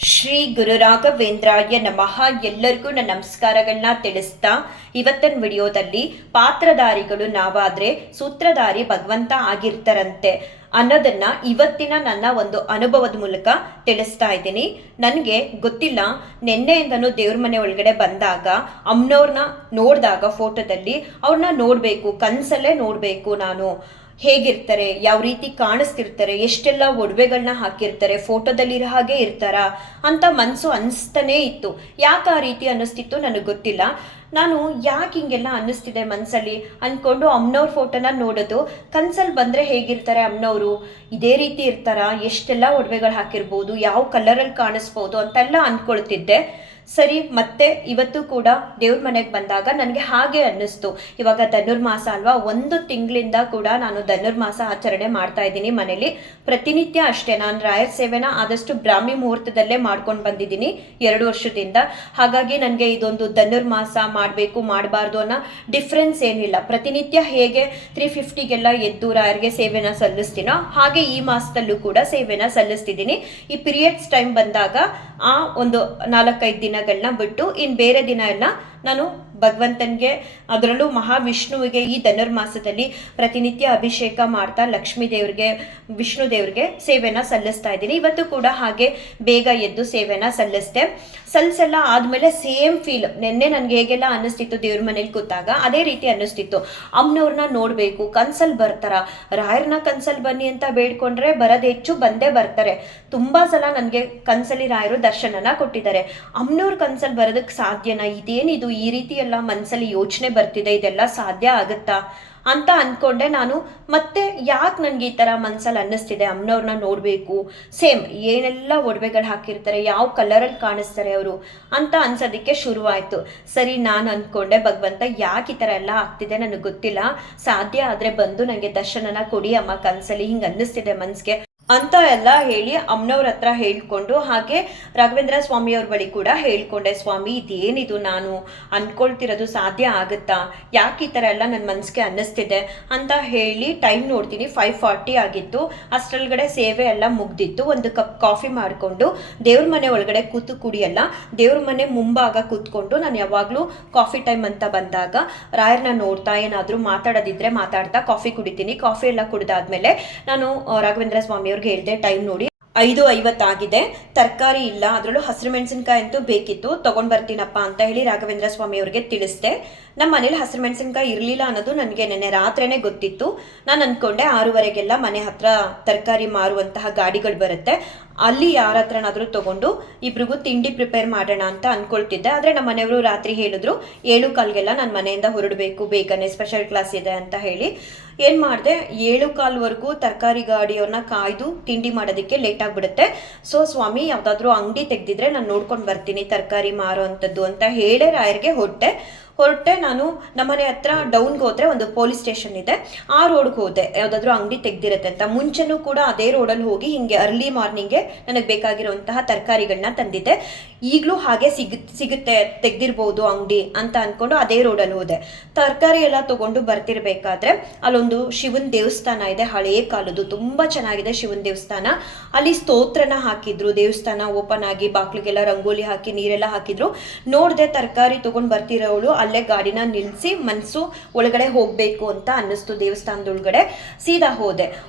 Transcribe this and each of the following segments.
ಶ್ರೀ ಗುರು ರಾಘವೇಂದ್ರಾಯ ನಮಃ. ಎಲ್ಲರಿಗೂ ನನ್ನ ನಮಸ್ಕಾರಗಳನ್ನ ತಿಳಿಸ್ತಾ ಇವತ್ತಿನ ವಿಡಿಯೋದಲ್ಲಿ ಪಾತ್ರಧಾರಿಗಳು ನಾವಾದ್ರೆ ಸೂತ್ರಧಾರಿ ಭಗವಂತ ಆಗಿರ್ತಾರಂತೆ ಅನ್ನೋದನ್ನ ಇವತ್ತಿನ ನನ್ನ ಒಂದು ಅನುಭವದ ಮೂಲಕ ತಿಳಿಸ್ತಾ ಇದ್ದೀನಿ. ನನಗೆ ಗೊತ್ತಿಲ್ಲ, ನಿನ್ನೆಯಿಂದನೂ ದೇವ್ರ ಮನೆ ಒಳಗಡೆ ಬಂದಾಗ ಅಮ್ಮನವ್ರನ್ನ ನೋಡಿದಾಗ ಫೋಟೋದಲ್ಲಿ ಅವ್ರನ್ನ ನೋಡಬೇಕು, ಕನಸಲ್ಲೇ ನೋಡಬೇಕು ನಾನು. ಹೇಗಿರ್ತಾರೆ, ಯಾವ ರೀತಿ ಕಾಣಿಸ್ತಿರ್ತಾರೆ, ಎಷ್ಟೆಲ್ಲ ಒಡವೆಗಳನ್ನ ಹಾಕಿರ್ತಾರೆ, ಫೋಟೋದಲ್ಲಿರೋ ಹಾಗೆ ಇರ್ತಾರ ಅಂತ ಮನಸ್ಸು ಅನಿಸ್ತಾನೇ ಇತ್ತು. ಯಾಕೆ ಆ ರೀತಿ ಅನ್ನಿಸ್ತಿತ್ತು ನನಗೆ ಗೊತ್ತಿಲ್ಲ. ನಾನು ಯಾಕೆ ಹಿಂಗೆಲ್ಲ ಅನ್ನಿಸ್ತಿದೆ ಮನಸ್ಸಲ್ಲಿ ಅಂದ್ಕೊಂಡು ಅಮ್ಮನವ್ರ ಫೋಟೋನ ನೋಡೋದು. ಕನ್ಸಲ್ಲಿ ಬಂದರೆ ಹೇಗಿರ್ತಾರೆ ಅಮ್ಮನವರು, ಇದೇ ರೀತಿ ಇರ್ತಾರ, ಎಷ್ಟೆಲ್ಲ ಒಡವೆಗಳು ಹಾಕಿರ್ಬೋದು, ಯಾವ ಕಲರಲ್ಲಿ ಕಾಣಿಸ್ಬೋದು ಅಂತೆಲ್ಲ ಅಂದ್ಕೊಳ್ತಿದ್ದೆ. ಸರಿ, ಮತ್ತೆ ಇವತ್ತು ಕೂಡ ದೇವ್ರ ಮನೆಗೆ ಬಂದಾಗ ನನಗೆ ಹಾಗೆ ಅನ್ನಿಸ್ತು. ಇವಾಗ ಧನುರ್ಮಾಸ ಅಲ್ವಾ, ಒಂದು ತಿಂಗಳಿಂದ ಕೂಡ ನಾನು ಧನುರ್ಮಾಸ ಆಚರಣೆ ಮಾಡ್ತಾ ಇದ್ದೀನಿ ಮನೇಲಿ. ಪ್ರತಿನಿತ್ಯ ಅಷ್ಟೇ, ನಾನು ರಾಯರ್ ಸೇವೆನ ಆದಷ್ಟು ಬ್ರಾಹ್ಮಿ ಮುಹೂರ್ತದಲ್ಲೇ ಮಾಡ್ಕೊಂಡು ಬಂದಿದ್ದೀನಿ 2 ವರ್ಷದಿಂದ. ಹಾಗಾಗಿ ನನಗೆ ಇದೊಂದು ಧನುರ್ಮಾಸ ಮಾಡಬೇಕು ಮಾಡಬಾರ್ದು ಅನ್ನೋ ಡಿಫ್ರೆನ್ಸ್ ಏನಿಲ್ಲ. ಪ್ರತಿನಿತ್ಯ ಹೇಗೆ 350ಗೆಲ್ಲ ಎದ್ದು ರಾಯರ್ಗೆ ಸೇವೆನ ಸಲ್ಲಿಸ್ತೀನೋ ಹಾಗೆ ಈ ಮಾಸದಲ್ಲೂ ಕೂಡ ಸೇವೆನ ಸಲ್ಲಿಸ್ತಿದ್ದೀನಿ. ಈ ಪೀರಿಯಡ್ಸ್ ಟೈಮ್ ಬಂದಾಗ ಆ ಒಂದು 4-5 ದಿನಗಳನ್ನ ಬಿಟ್ಟು ಇನ್ನು ಬೇರೆ ದಿನ ಎಲ್ಲ ನಾನು ಭಗವಂತನಿಗೆ, ಅದರಲ್ಲೂ ಮಹಾವಿಷ್ಣುವಿಗೆ ಈ ಧನುರ್ಮಾಸದಲ್ಲಿ ಪ್ರತಿನಿತ್ಯ ಅಭಿಷೇಕ ಮಾಡ್ತಾ ಲಕ್ಷ್ಮೀ ದೇವ್ರಿಗೆ, ವಿಷ್ಣು ದೇವ್ರಿಗೆ ಸೇವೆನ ಸಲ್ಲಿಸ್ತಾ ಇದ್ದೀನಿ. ಇವತ್ತು ಕೂಡ ಹಾಗೆ ಬೇಗ ಎದ್ದು ಸೇವೆನ ಸಲ್ಲಿಸೆಲ್ಲ ಆದಮೇಲೆ ಸೇಮ್ ಫೀಲ್ ನಿನ್ನೆ ನನಗೆ ಹೇಗೆಲ್ಲ ಅನ್ನಿಸ್ತಿತ್ತು ದೇವ್ರ ಮನೇಲಿ ಕೂತಾಗ ಅದೇ ರೀತಿ ಅನ್ನಿಸ್ತಿತ್ತು. ಅಮ್ಮನವ್ರನ್ನ ನೋಡಬೇಕು, ಕನ್ಸಲ್ಲಿ ಬರ್ತಾರ, ರಾಯರ್ನ ಕನ್ಸಲ್ಲಿ ಬನ್ನಿ ಅಂತ ಬೇಡ್ಕೊಂಡ್ರೆ ಬರೋದು ಹೆಚ್ಚು, ಬಂದೇ ಬರ್ತಾರೆ. ತುಂಬ ಸಲ ನನಗೆ ಕನ್ಸಲ್ಲಿ ರಾಯರು ದರ್ಶನನ ಕೊಟ್ಟಿದ್ದಾರೆ. ಅಮ್ಮನವ್ರ ಕನ್ಸಲ್ಲಿ ಬರೋದಕ್ಕೆ ಸಾಧ್ಯನಾ, ಇದೇನಿದು ಈ ರೀತಿ ಎಲ್ಲ ಮನಸ್ಸಲ್ಲಿ ಯೋಚನೆ ಬರ್ತಿದೆ, ಇದೆಲ್ಲ ಸಾಧ್ಯ ಆಗುತ್ತಾ ಅಂತ ಅಂದ್ಕೊಂಡೆ ನಾನು. ಮತ್ತೆ ಯಾಕೆ ನನಗೆ ಈ ಥರ ಮನಸ್ಸಲ್ಲಿ ಅನ್ನಿಸ್ತಿದೆ, ಅಮ್ಮನವ್ರನ್ನ ನೋಡಬೇಕು, ಸೇಮ್ ಏನೆಲ್ಲ ಒಡವೆಗಳು ಹಾಕಿರ್ತಾರೆ, ಯಾವ ಕಲರಲ್ಲಿ ಕಾಣಿಸ್ತಾರೆ ಅವರು ಅಂತ ಅನ್ಸೋದಕ್ಕೆ ಶುರುವಾಯಿತು. ಸರಿ, ನಾನು ಅಂದ್ಕೊಂಡೆ ಭಗವಂತ ಯಾಕೆ ಈ ಥರ ಎಲ್ಲ ಆಗ್ತಿದೆ ನನಗೆ ಗೊತ್ತಿಲ್ಲ, ಸಾಧ್ಯ ಆದರೆ ಬಂದು ನನಗೆ ದರ್ಶನನ ಕೊಡಿ ಅಮ್ಮ, ಕನಸಲ್ಲಿ ಹಿಂಗೆ ಅನ್ನಿಸ್ತಿದೆ ಮನಸ್ಸಿಗೆ ಅಂತ ಎಲ್ಲ ಹೇಳಿ ಅಮ್ಮನವ್ರ ಹತ್ರ ಹೇಳ್ಕೊಂಡು, ಹಾಗೆ ರಾಘವೇಂದ್ರ ಸ್ವಾಮಿಯವ್ರ ಬಳಿ ಕೂಡ ಹೇಳ್ಕೊಂಡೆ. ಸ್ವಾಮಿ, ಇದೇನಿದು ನಾನು ಅಂದ್ಕೊಳ್ತಿರೋದು ಸಾಧ್ಯ ಆಗುತ್ತಾ, ಯಾಕೆ ಈ ಥರ ಎಲ್ಲ ನನ್ನ ಮನಸ್ಸಿಗೆ ಅನ್ನಿಸ್ತಿದೆ ಅಂತ ಹೇಳಿ ಟೈಮ್ ನೋಡ್ತೀನಿ 5:40 ಆಗಿತ್ತು. ಅಷ್ಟರೊಳಗಡೆ ಸೇವೆ ಎಲ್ಲ ಮುಗ್ದಿತ್ತು. ಒಂದು ಕಪ್ ಕಾಫಿ ಮಾಡಿಕೊಂಡು ದೇವ್ರ ಮನೆ ಒಳಗಡೆ ಕೂತು ಕುಡಿಯಲ್ಲ, ದೇವ್ರ ಮನೆ ಮುಂಭಾಗ ಕೂತ್ಕೊಂಡು ನಾನು ಯಾವಾಗಲೂ ಕಾಫಿ ಟೈಮ್ ಅಂತ ಬಂದಾಗ ರಾಯರ್ನ ನೋಡ್ತಾ ಏನಾದರೂ ಮಾತಾಡೋದಿದ್ರೆ ಮಾತಾಡ್ತಾ ಕಾಫಿ ಕುಡಿತೀನಿ. ಕಾಫಿ ಎಲ್ಲ ಕುಡಿದಾದ್ಮೇಲೆ ನಾನು ರಾಘವೇಂದ್ರ ಸ್ವಾಮಿಯವ್ರಿಗೆ ಹೇಳ್ದೆ, ಟೈಮ್ ನೋಡಿ 5:50 ಆಗಿದೆ, ತರಕಾರಿ ಇಲ್ಲ, ಅದರಲ್ಲೂ ಹಸಿರು ಮೆಣಸಿನ್ಕಾಯಿ ಅಂತೂ ಬೇಕಿತ್ತು, ತೊಗೊಂಡು ಬರ್ತೀನಪ್ಪ ಅಂತ ಹೇಳಿ ರಾಘವೇಂದ್ರ ಸ್ವಾಮಿ ಅವ್ರಿಗೆ ತಿಳಿಸ್ದೆ. ನಮ್ಮ ಮನೇಲಿ ಹಸಿರು ಮೆಣಸಿನ್ಕಾಯಿ ಇರಲಿಲ್ಲ ಅನ್ನೋದು ನನಗೆ ನೆನ್ನೆ ರಾತ್ರಿನೇ ಗೊತ್ತಿತ್ತು. ನಾನು ಅಂದ್ಕೊಂಡೆ 6:30ಗೆಲ್ಲ ಮನೆ ಹತ್ರ ತರಕಾರಿ ಮಾರುವಂತಹ ಗಾಡಿಗಳು ಬರುತ್ತೆ, ಅಲ್ಲಿ ಯಾರ ಹತ್ರನಾದರೂ ತೊಗೊಂಡು ಇಬ್ರಿಗೂ ತಿಂಡಿ ಪ್ರಿಪೇರ್ ಮಾಡೋಣ ಅಂತ ಅಂದ್ಕೊಳ್ತಿದ್ದೆ. ಆದರೆ ನಮ್ಮ ಮನೆಯವರು ರಾತ್ರಿ ಹೇಳಿದ್ರು 7:15ಗೆಲ್ಲ ನಾನು ಮನೆಯಿಂದ ಹೊರಡಬೇಕು, ಬೇಗನೆ ಸ್ಪೆಷಲ್ ಕ್ಲಾಸ್ ಇದೆ ಅಂತ ಹೇಳಿ. ಏನು ಮಾಡಿದೆ, 7:15ವರೆಗೂ ತರಕಾರಿ ಗಾಡಿಯವ್ರನ್ನ ಕಾಯ್ದು ತಿಂಡಿ ಮಾಡೋದಕ್ಕೆ ಲೇಟ್ ಆಗಿಬಿಡುತ್ತೆ. ಸೊ ಸ್ವಾಮಿ, ಯಾವುದಾದ್ರೂ ಅಂಗಡಿ ತೆಗೆದಿದ್ರೆ ನಾನು ನೋಡ್ಕೊಂಡು ಬರ್ತೀನಿ ತರಕಾರಿ ಮಾರೋ ಅಂಥದ್ದು ಅಂತ ಹೇಳಿ ರಾಯರ್ಗೆ ಹೊರಟೆ. ನಾನು ನಮ್ಮನೆ ಹತ್ರ ಡೌನ್ಗೆ ಹೋದರೆ ಒಂದು ಪೊಲೀಸ್ ಸ್ಟೇಷನ್ ಇದೆ, ಆ ರೋಡ್ಗೆ ಹೋದೆ, ಯಾವುದಾದ್ರೂ ಅಂಗಡಿ ತೆಗ್ದಿರುತ್ತೆ ಅಂತ. ಮುಂಚೆನೂ ಕೂಡ ಅದೇ ರೋಡಲ್ಲಿ ಹೋಗಿ ಹಿಂಗೆ ಅರ್ಲಿ ಮಾರ್ನಿಂಗ್ಗೆ ನನಗೆ ಬೇಕಾಗಿರುವಂತಹ ತರಕಾರಿಗಳನ್ನ ತಂದಿದ್ದೆ. ಈಗಲೂ ಹಾಗೆ ಸಿಗುತ್ತೆ, ತೆಗ್ದಿರ್ಬೋದು ಅಂಗಡಿ ಅಂತ ಅಂದ್ಕೊಂಡು ಅದೇ ರೋಡಲ್ಲಿ ಹೋದೆ. ತರಕಾರಿ ಎಲ್ಲ ತೊಗೊಂಡು ಬರ್ತಿರ್ಬೇಕಾದ್ರೆ ಅಲ್ಲೊಂದು ಶಿವನ ದೇವಸ್ಥಾನ ಇದೆ, ಹಳೇ ಕಾಲದ್ದು, ತುಂಬ ಚೆನ್ನಾಗಿದೆ ಶಿವನ ದೇವಸ್ಥಾನ. ಅಲ್ಲಿ ಸ್ತೋತ್ರನ ಹಾಕಿದ್ರು, ದೇವಸ್ಥಾನ ಓಪನ್ ಆಗಿ ಬಾಕ್ಲಿಗೆಲ್ಲ ರಂಗೋಲಿ ಹಾಕಿ ನೀರೆಲ್ಲ ಹಾಕಿದ್ರು. ನೋಡಿದೆ, ತರಕಾರಿ ತೊಗೊಂಡು ಬರ್ತಿರೋಳು ಅಲ್ಲೇ ಗಾಡಿನ ನಿಲ್ಲಿಸಿ ಮನಸ್ಸು ಒಳಗಡೆ ಹೋಗಬೇಕು ಅಂತ ಅನ್ನಿಸ್ತು. ದೇವಸ್ಥಾನದೊಳಗಡೆ ಸೀದಾ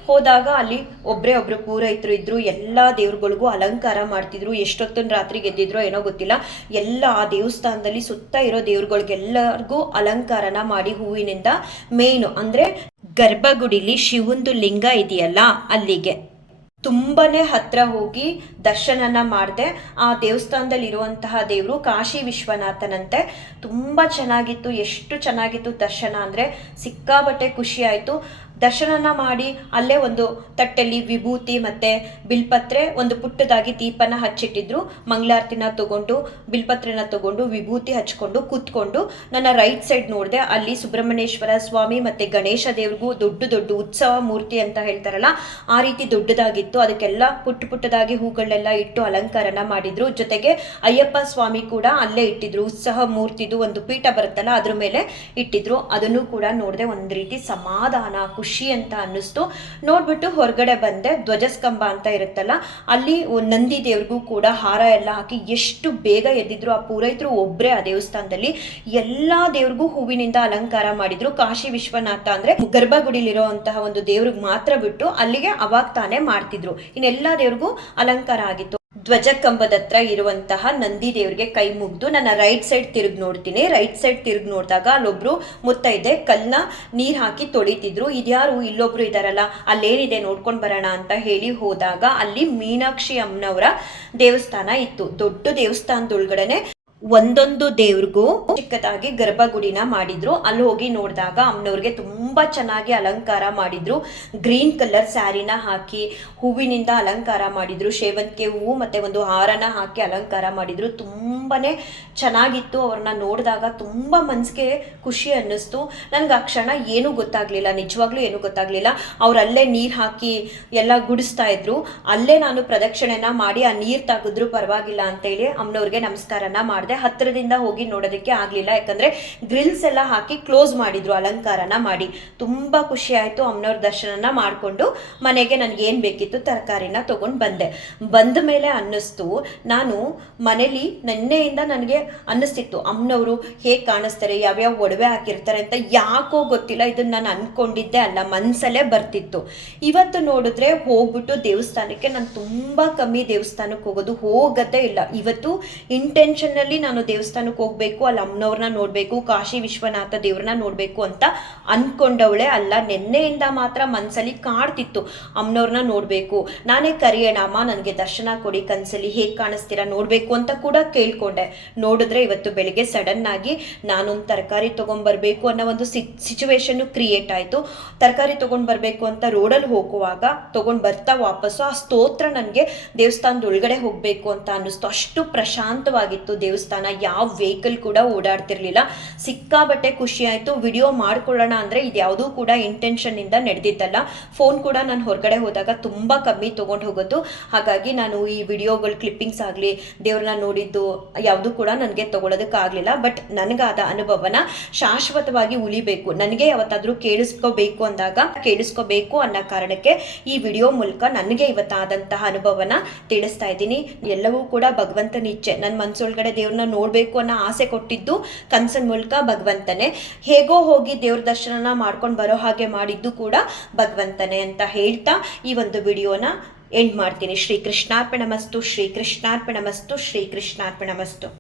ಹೋದಾಗ ಅಲ್ಲಿ ಒಬ್ಬರು ಪೂರೈತರು ಇದ್ರು, ಎಲ್ಲ ದೇವ್ರುಗಳಿಗೂ ಅಲಂಕಾರ ಮಾಡ್ತಿದ್ರು. ಎಷ್ಟೊತ್ತಿನ ರಾತ್ರಿ ಗೆದ್ದಿದ್ರು ಏನೋ ಗೊತ್ತಿಲ್ಲ, ಎಲ್ಲ ಆ ದೇವಸ್ಥಾನದಲ್ಲಿ ಸುತ್ತ ಇರೋ ದೇವ್ರುಗಳಿಗೆಲ್ಲರಿಗೂ ಅಲಂಕಾರನ ಮಾಡಿ ಹೂವಿನಿಂದ, ಮೇಯ್ನು ಅಂದರೆ ಗರ್ಭಗುಡಿಲಿ ಶಿವಂದು ಲಿಂಗ ಇದೆಯಲ್ಲ ಅಲ್ಲಿಗೆ ತುಂಬನೇ ಹತ್ರ ಹೋಗಿ ದರ್ಶನನ ಮಾಡಿದೆ. ಆ ದೇವಸ್ಥಾನದಲ್ಲಿ ಇರುವಂತಹ ದೇವರು ಕಾಶಿ ವಿಶ್ವನಾಥನಂತೆ. ತುಂಬ ಚೆನ್ನಾಗಿತ್ತು, ಎಷ್ಟು ಚೆನ್ನಾಗಿತ್ತು ದರ್ಶನ ಅಂದರೆ ಸಿಕ್ಕಾಬಟ್ಟೆ ಖುಷಿ ಆಯಿತು. ದರ್ಶನನ ಮಾಡಿ ಅಲ್ಲೇ ಒಂದು ತಟ್ಟೆಯಲ್ಲಿ ವಿಭೂತಿ ಮತ್ತು ಬಿಲ್ಪತ್ರೆ, ಒಂದು ಪುಟ್ಟದಾಗಿ ದೀಪನ ಹಚ್ಚಿಟ್ಟಿದ್ರು. ಮಂಗಳಾರತಿನ ತಗೊಂಡು, ಬಿಲ್ಪತ್ರೆನ ತಗೊಂಡು, ವಿಭೂತಿ ಹಚ್ಕೊಂಡು ಕೂತ್ಕೊಂಡು ನನ್ನ ರೈಟ್ ಸೈಡ್ ನೋಡಿದೆ. ಅಲ್ಲಿ ಸುಬ್ರಹ್ಮಣ್ಯೇಶ್ವರ ಸ್ವಾಮಿ ಮತ್ತು ಗಣೇಶ ದೇವ್ರಿಗೂ ದೊಡ್ಡ ಉತ್ಸವ ಮೂರ್ತಿ ಅಂತ ಹೇಳ್ತಾರಲ್ಲ ಆ ರೀತಿ ದೊಡ್ಡದಾಗಿತ್ತು. ಅದಕ್ಕೆಲ್ಲ ಪುಟ್ಟದಾಗಿ ಹೂಗಳನ್ನೆಲ್ಲ ಇಟ್ಟು ಅಲಂಕಾರನ ಮಾಡಿದ್ರು. ಜೊತೆಗೆ ಅಯ್ಯಪ್ಪ ಸ್ವಾಮಿ ಕೂಡ ಅಲ್ಲೇ ಇಟ್ಟಿದ್ರು, ಉತ್ಸವ ಮೂರ್ತಿದು ಒಂದು ಪೀಠ ಬರುತ್ತಲ್ಲ ಅದ್ರ ಮೇಲೆ ಇಟ್ಟಿದ್ರು. ಅದನ್ನು ಕೂಡ ನೋಡಿದೆ. ಒಂದು ರೀತಿ ಸಮಾಧಾನ, ಖುಷಿ ಖುಷಿ ಅಂತ ಅನ್ನಿಸ್ತು. ನೋಡ್ಬಿಟ್ಟು ಹೊರಗಡೆ ಬಂದೆ. ಧ್ವಜಸ್ತಂಭ ಅಂತ ಇರುತ್ತಲ್ಲ, ಅಲ್ಲಿ ನಂದಿ ದೇವ್ರಿಗೂ ಕೂಡ ಹಾರ ಎಲ್ಲ ಹಾಕಿ ಎಷ್ಟು ಬೇಗ ಎದ್ದಿದ್ರು. ಆ ಪೂರೈತರು ಒಬ್ಬರೇ ಆ ದೇವಸ್ಥಾನದಲ್ಲಿ ಎಲ್ಲ ದೇವ್ರಿಗೂ ಹೂವಿನಿಂದ ಅಲಂಕಾರ ಮಾಡಿದ್ರು. ಕಾಶಿ ವಿಶ್ವನಾಥ ಅಂದ್ರೆ ಗರ್ಭಗುಡಿಲಿರುವಂತಹ ಒಂದು ದೇವ್ರಿಗೆ ಮಾತ್ರ ಬಿಟ್ಟು ಅಲ್ಲಿಗೆ ಅವಾಗ ತಾನೇ ಮಾಡ್ತಿದ್ರು. ಇನ್ನೆಲ್ಲ ದೇವ್ರಿಗೂ ಅಲಂಕಾರ ಆಗಿತ್ತು. ಧ್ವಜ ಕಂಬದ ಹತ್ರ ಇರುವಂತಹ ನಂದಿ ದೇವ್ರಿಗೆ ಕೈ ಮುಗ್ದು ನನ್ನ ರೈಟ್ ಸೈಡ್ ತಿರುಗಿ ನೋಡ್ತೀನಿ. ರೈಟ್ ಸೈಡ್ ತಿರುಗಿ ನೋಡಿದಾಗ ಅಲ್ಲೊಬ್ರು ಮುತ್ತೈದೆ ಕಲ್ನ ನೀರ್ ಹಾಕಿ ತೊಳಿತಿದ್ರು. ಇದ್ಯಾರು ಇಲ್ಲೊಬ್ರು ಇದಾರಲ್ಲ, ಅಲ್ಲೇನಿದೆ ನೋಡ್ಕೊಂಡ್ ಬರೋಣ ಅಂತ ಹೇಳಿ ಹೋದಾಗ ಅಲ್ಲಿ ಮೀನಾಕ್ಷಿ ಅಮ್ಮನವರ ದೇವಸ್ಥಾನ ಇತ್ತು. ದೊಡ್ಡ ದೇವಸ್ಥಾನದೊಳಗಡೆನೆ ಒಂದೊಂದು ದೇವ್ರಿಗೂ ಚಿಕ್ಕದಾಗಿ ಗರ್ಭಗುಡಿನ ಮಾಡಿದ್ರು. ಅಲ್ಲಿ ಹೋಗಿ ನೋಡಿದಾಗ ಅಮ್ಮನವ್ರಿಗೆ ತುಂಬಾ ಚೆನ್ನಾಗಿ ಅಲಂಕಾರ ಮಾಡಿದ್ರು. ಗ್ರೀನ್ ಕಲರ್ ಸ್ಯಾರಿನ ಹಾಕಿ ಹೂವಿನಿಂದ ಅಲಂಕಾರ ಮಾಡಿದ್ರು. ಸೇವಂತಿಗೆ ಹೂವು ಮತ್ತೆ ಒಂದು ಹಾರನ ಹಾಕಿ ಅಲಂಕಾರ ಮಾಡಿದ್ರು. ತುಂಬಾನೇ ಚೆನ್ನಾಗಿತ್ತು. ಅವ್ರನ್ನ ನೋಡಿದಾಗ ತುಂಬಾ ಮನ್ಸಿಗೆ ಖುಷಿ ಅನ್ನಿಸ್ತು. ನನ್ಗೆ ಆ ಕ್ಷಣ ಏನೂ ಗೊತ್ತಾಗ್ಲಿಲ್ಲ, ನಿಜವಾಗ್ಲೂ ಏನೂ ಗೊತ್ತಾಗ್ಲಿಲ್ಲ. ಅವ್ರಲ್ಲೇ ನೀರ್ ಹಾಕಿ ಎಲ್ಲ ಗುಡಿಸ್ತಾ ಇದ್ರು. ಅಲ್ಲೇ ನಾನು ಪ್ರದಕ್ಷಿಣೆನ ಮಾಡಿ ಆ ನೀರ್ ತೆಗೆದ್ರು ಪರವಾಗಿಲ್ಲ ಅಂತೇಳಿ ಅಮ್ಮನವ್ರಿಗೆ ನಮಸ್ಕಾರನ ಮಾಡಿದೆ. ಹತ್ತಿರದಿಂದ ಹೋಗಿ ನೋಡೋದಕ್ಕೆ ಆಗ್ಲಿಲ್ಲ, ಯಾಕಂದ್ರೆ ಗ್ರಿಲ್ಸ್ ಎಲ್ಲ ಹಾಕಿ ಕ್ಲೋಸ್ ಮಾಡಿದ್ರು, ಅಲಂಕಾರನ ಮಾಡಿ. ತುಂಬಾ ಖುಷಿ ಆಯ್ತು. ಅಮ್ಮನವ್ರ ದರ್ಶನನ ಮಾಡ್ಕೊಂಡು ಮನೆಗೆ ನನ್ಗೆ ಏನ್ ಬೇಕಿತ್ತು ತರಕಾರಿನ ತಗೊಂಡ್ ಬಂದೆ. ಬಂದ ಮೇಲೆ ಅನ್ನಿಸ್ತು, ನಾನು ಮನೇಲಿ ನಿನ್ನೆಯಿಂದ ನನಗೆ ಅನ್ನಿಸ್ತಿತ್ತು ಅಮ್ಮನವರು ಹೇಗ್ ಕಾಣಿಸ್ತಾರೆ, ಯಾವ್ಯಾವ ಒಡವೆ ಹಾಕಿರ್ತಾರೆ ಅಂತ. ಯಾಕೋ ಗೊತ್ತಿಲ್ಲ, ಇದನ್ನ ನಾನು ಅನ್ಕೊಂಡಿದ್ದೆ ಅಲ್ಲ, ಮನ್ಸಲ್ಲೇ ಬರ್ತಿತ್ತು. ಇವತ್ತು ನೋಡಿದ್ರೆ ಹೋಗ್ಬಿಟ್ಟು ದೇವಸ್ಥಾನಕ್ಕೆ ನಾನು ತುಂಬಾ ಕಮ್ಮಿ ದೇವಸ್ಥಾನಕ್ಕೆ ಹೋಗೋದು, ಹೋಗದೇ ಇಲ್ಲ. ಇವತ್ತು ಇಂಟೆನ್ಷನ್ನಲ್ಲಿ ನಾನು ದೇವಸ್ಥಾನಕ್ಕೆ ಹೋಗ್ಬೇಕು, ಅಲ್ಲಿ ಅಮ್ಮನವ್ರನ್ನ ನೋಡ್ಬೇಕು, ಕಾಶಿ ವಿಶ್ವನಾಥ ದೇವ್ರನ್ನ ನೋಡ್ಬೇಕು ಅಂತ ಅನ್ಕೊಂಡವಳೆ ಅಲ್ಲ. ನಿನ್ನೆಯಿಂದ ಮಾತ್ರ ಮನ್ಸಲ್ಲಿ ಕಾಡ್ತಿತ್ತು ಅಮ್ಮನವ್ರನ್ನ ನೋಡ್ಬೇಕು. ನಾನೇ ಕರೆಯೋಣ ಅಮ್ಮ, ನನಗೆ ದರ್ಶನ ಕೊಡಿ ಕನ್ಸಲ್ಲಿ, ಹೇಗ್ ಕಾಣಿಸ್ತೀರಾ ನೋಡ್ಬೇಕು ಅಂತ ಕೂಡ ಕೇಳ್ಕೊಂಡೆ. ನೋಡಿದ್ರೆ ಇವತ್ತು ಬೆಳಿಗ್ಗೆ ಸಡನ್ ಆಗಿ ನಾನೊಂದು ತರಕಾರಿ ತಗೊಂಡ್ಬರ್ಬೇಕು ಅನ್ನೋ ಒಂದು ಸಿಚುವೇಶನ್ ಕ್ರಿಯೇಟ್ ಆಯ್ತು. ತರಕಾರಿ ತಗೊಂಡ್ ಬರ್ಬೇಕು ಅಂತ ರೋಡಲ್ಲಿ ಹೋಗುವಾಗ ತಗೊಂಡ್ ಬರ್ತಾ ವಾಪಸ್ಸು ಆ ಸ್ತೋತ್ರ ನನಗೆ ದೇವಸ್ಥಾನದ ಒಳಗಡೆ ಹೋಗ್ಬೇಕು ಅಂತ ಅನ್ನಿಸ್ತು. ಅಷ್ಟು ಪ್ರಶಾಂತವಾಗಿತ್ತು ದೇವಸ್ಥಾನ. ಯಾವ ವೆಹಿಕಲ್ ಕೂಡ ಓಡಾಡ್ತಿರ್ಲಿಲ್ಲ. ಸಿಕ್ಕಾಬಟ್ಟೆ ಖುಷಿ ಆಯ್ತು. ವಿಡಿಯೋ ಮಾಡ್ಕೊಳ್ಳೋಣ ಅಂದ್ರೆ ಇದ್ಯಾವುದೂ ಕೂಡ ಇಂಟೆನ್ಷನ್ ಇಂದ ನಡೆದಿದ್ದಲ್ಲ. ಫೋನ್ ಕೂಡ ನಾನು ಹೊರಗಡೆ ಹೋದಾಗ ತುಂಬಾ ಕಮ್ಮಿ ತಗೊಂಡು ಹೋಗೋದು. ಹಾಗಾಗಿ ನಾನು ಈ ವಿಡಿಯೋಗಳು ಕ್ಲಿಪ್ಪಿಂಗ್ಸ್ ಆಗಲಿ ದೇವ್ರನ್ನ ನೋಡಿದ್ದು ಯಾವುದು ಕೂಡ ನನಗೆ ತಗೊಳ್ಳೋದಕ್ಕಾಗಲಿಲ್ಲ. ಬಟ್ ನನಗಾದ ಅನುಭವನ ಶಾಶ್ವತವಾಗಿ ಉಳಿಬೇಕು, ನನಗೆ ಯಾವತ್ತಾದ್ರೂ ಕೇಳಿಸ್ಕೋಬೇಕು ಅಂದಾಗ ಕೇಳಿಸ್ಕೋಬೇಕು ಅನ್ನೋ ಕಾರಣಕ್ಕೆ ಈ ವಿಡಿಯೋ ಮೂಲಕ ನನಗೆ ಇವತ್ತಾದಂತಹ ಅನುಭವನ ತಿಳಿಸ್ತಾ ಇದ್ದೀನಿ. ಎಲ್ಲವೂ ಕೂಡ ಭಗವಂತನ ಇಚ್ಛೆ. ನನ್ನ ಮನಸ್ಸೊಳಗಡೆ ದೇವ್ರನ್ನ ನೋಡ್ಬೇಕು ಅನ್ನೋ ಆಸೆ ಕೊಟ್ಟಿದ್ದು ಕನ್ಸನ್ ಮೂಲಕ ಭಗವಂತನೇ. ಹೇಗೋ ಹೋಗಿ ದೇವ್ರ ದರ್ಶನನ ಮಾಡ್ಕೊಂಡು ಬರೋ ಹಾಗೆ ಮಾಡಿದ್ದು ಕೂಡ ಭಗವಂತನೇ ಅಂತ ಹೇಳ್ತಾ ಈ ಒಂದು ವಿಡಿಯೋನ ಎಂಡ್ ಮಾಡ್ತೀನಿ. ಶ್ರೀ ಕೃಷ್ಣಾರ್ಪಣಮಸ್ತು, ಶ್ರೀ ಕೃಷ್ಣಾರ್ಪಣಮಸ್ತು, ಶ್ರೀ ಕೃಷ್ಣಾರ್ಪಣಮಸ್ತು.